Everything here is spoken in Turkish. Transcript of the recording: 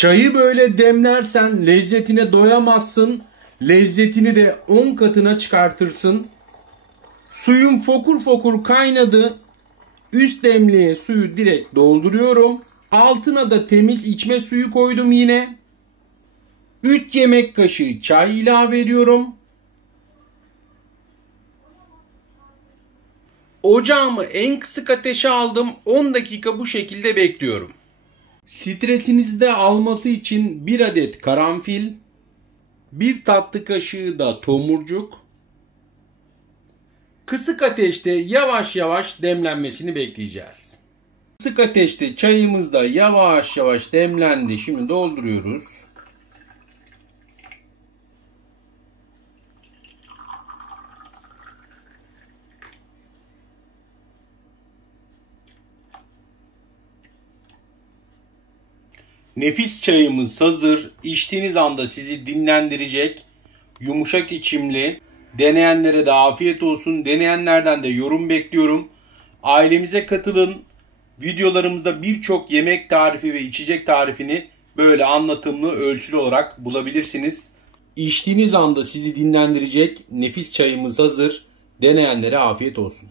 Çayı böyle demlersen lezzetine doyamazsın. Lezzetini de 10 katına çıkartırsın. Suyum fokur fokur kaynadı. Üst demliğe suyu direkt dolduruyorum. Altına da temiz içme suyu koydum yine. 3 yemek kaşığı çay ilave ediyorum. Ocağımı en kısık ateşe aldım. 10 dakika bu şekilde bekliyorum. Stresinizi de alması için 1 adet karanfil, 1 tatlı kaşığı da tomurcuk. Kısık ateşte yavaş yavaş demlenmesini bekleyeceğiz. Kısık ateşte çayımız da yavaş yavaş demlendi. Şimdi dolduruyoruz. Nefis çayımız hazır. İçtiğiniz anda sizi dinlendirecek. Yumuşak içimli. Deneyenlere de afiyet olsun. Deneyenlerden de yorum bekliyorum. Ailemize katılın. Videolarımızda birçok yemek tarifi ve içecek tarifini böyle anlatımlı, ölçülü olarak bulabilirsiniz. İçtiğiniz anda sizi dinlendirecek nefis çayımız hazır. Deneyenlere afiyet olsun.